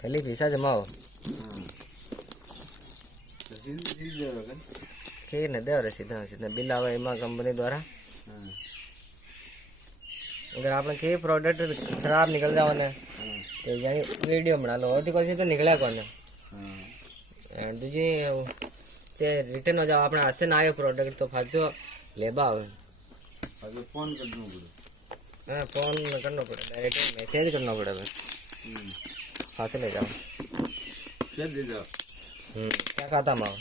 खाली पैसा जमाओ खीर ने दे सीधा सीधा बिल आवे एम कंपनी द्वारा। अगर आपने खीर प्रोडक्ट खराब निकल जाओ ने तो यानी वीडियो बना लो और कोई तो निकला कौन एंड दूजी चे रिटर्न हो जाओ अपने हाथ से ना आयो प्रोडक्ट तो फाजो लेबा आवे फोन करना पड़े। हाँ फोन करना पड़े डायरेक्ट मैसेज करना पड़े फासे ले जाओ क्या दे जाओ क्या खाता माओ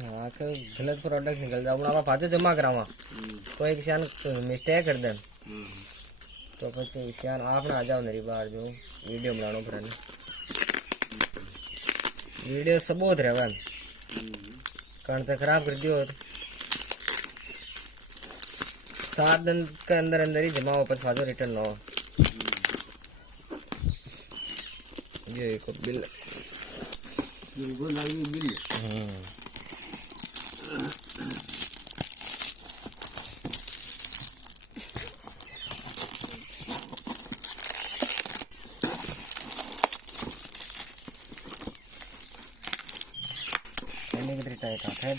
हाँ गलत प्रोडक्ट निकल जाओ आप पाचो जमा करावा कोई किसान मिस्टेक कर दे तो પછી किसान आपने आ जाओ मेरी बार जो वीडियो बनानो पड़े वीडियो सबूत रहे कारण तो खराब कर दियो 7 दिन के अंदर अंदर ही जमा हो પછી पाचो रिटर्न हो ये एक बिल बिल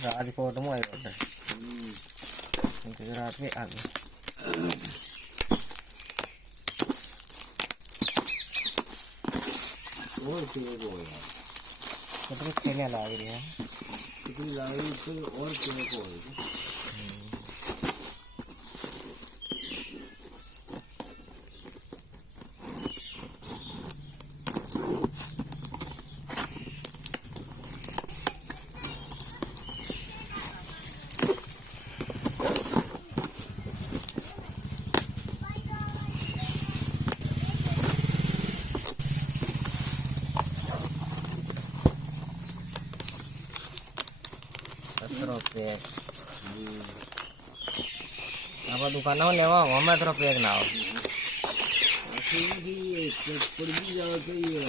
राजकोट में आई रोड गुजरात में आगे और कितनी खेलने लग रही है कितनी लाग रही तो और क्या को आप दुकान लेवा हमें तरफ एक ना हो पड़ भी जाओ तो ये